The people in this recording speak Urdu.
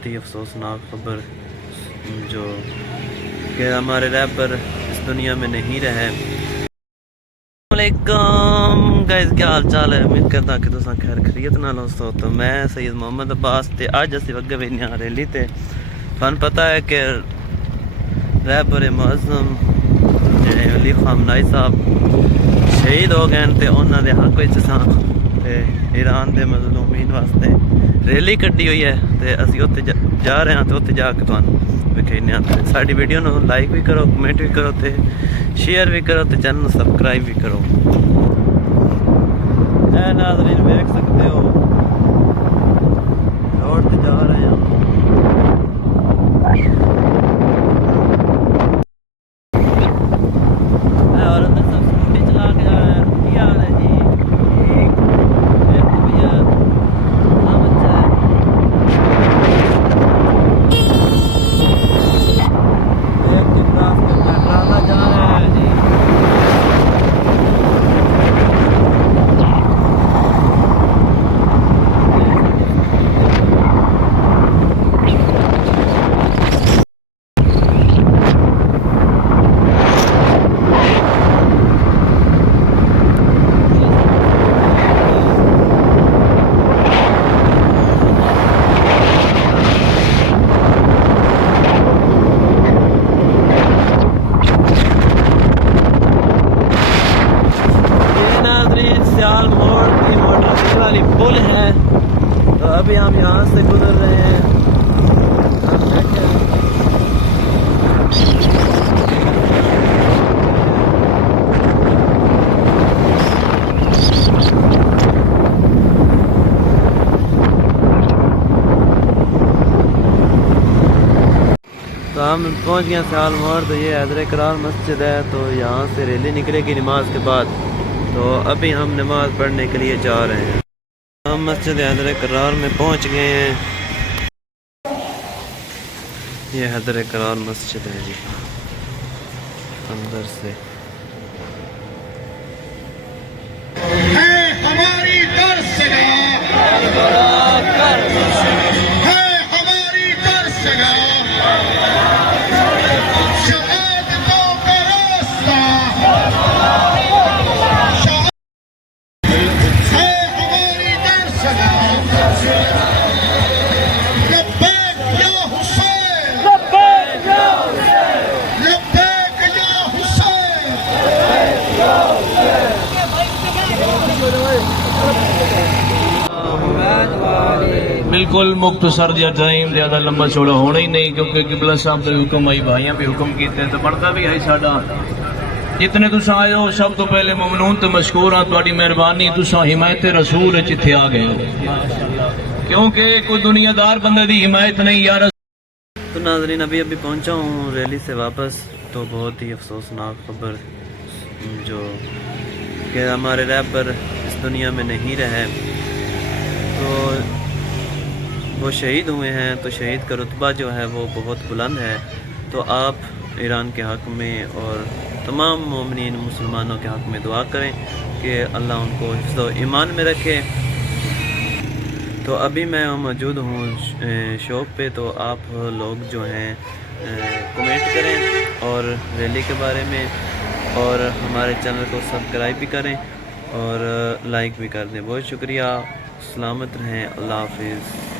بہت ہی افسوسناک خبر جو کہ ہمارے رہبر اس دنیا میں نہیں رہے۔ السلام علیکم گائز، کیا حال چال ہے؟ امید کرتا کہ تساں خیر خیریت نال ہو۔ تو میں سید محمد عباس تے اج اسی وگے وینے آ ریلی تے تھانوں پتہ ہے کہ رہبر معظم جڑے علی خامنائی صاحب شہید ہو گئے تے انہاں دے حق وچ اساں تے ایران دے مظلومین واسطے ریلی کڈی ہوئی ہے تے اسی اوتھے جا رہے ہیں تے اوتھے جا کے تھانوں وکھینے آں۔ ساڈی ویڈیو نو لائک بھی کرو، کمنٹ بھی کرو تے شیئر بھی کرو تے چینل سبسکرائب بھی کرو۔ اے ناظرین دیکھ سکتے ہو روڈ تے جا رہے ہیں۔ اور ادھر سب اسکوٹی چلا کے جا رہے ہیں۔ کیا حال ہے جی؟ ٹھیک بھیا کام اچھا ہے۔ ایک کے کراس کرنا ٹرالا جا رہا ہے جی۔ سیال موڑ کی موٹر سائیکل والی پل ہے، تو ابھی ہم یہاں سے گزر رہے ہیں۔ تو ہم پہنچ گئے سیال موڑ، تو یہ حضرت اقرار مسجد ہے، تو یہاں سے ریلی نکلے گی نماز کے بعد۔ تو ابھی ہم نماز پڑھنے کے لیے جا رہے ہیں۔ ہم مسجد حضرت اقرار میں پہنچ گئے ہیں۔ یہ حضرت اقرار مسجد ہے جی، اندر سے ہماری درس گاہ ہے، ہماری درس گاہ شہادتوں کا راستہ ہے، ہماری درس گاہ۔ لبیک یا حسین، لبیک یا حسین۔ بالکل مختصر جہا ٹائم زیادہ لمبا چوڑا ہونا ہی نہیں، کیونکہ قبلہ صاحب کا حکم آئی، بھائیاں بھی حکم کیتے ہیں تو بڑھتا بھی ہے ساڈا۔ جتنے تساں آئے ہو سب تو پہلے ممنون تو مشکور ہاں، تہاڈی مہربانی، تساں حمایت رسول وچ اتھے آ گئے ہو، کیونکہ کوئی دنیا دار بندے دی حمایت نہیں یار۔ تو ناظرین ابھی پہنچا ہوں ریلی سے واپس، تو بہت ہی افسوسناک خبر جو کہ ہمارے رہبر اس دنیا میں نہیں رہے، تو وہ شہید ہوئے ہیں۔ تو شہید کا رتبہ جو ہے وہ بہت بلند ہے، تو آپ ایران کے حق میں اور تمام مومنین مسلمانوں کے حق میں دعا کریں کہ اللہ ان کو حفظ و ایمان میں رکھے۔ تو ابھی میں موجود ہوں شاپ پہ، تو آپ لوگ جو ہیں کمنٹ کریں اور ریلی کے بارے میں، اور ہمارے چینل کو سبسکرائب بھی کریں اور لائک بھی کر دیں۔ بہت شکریہ، سلامت رہیں، اللہ حافظ۔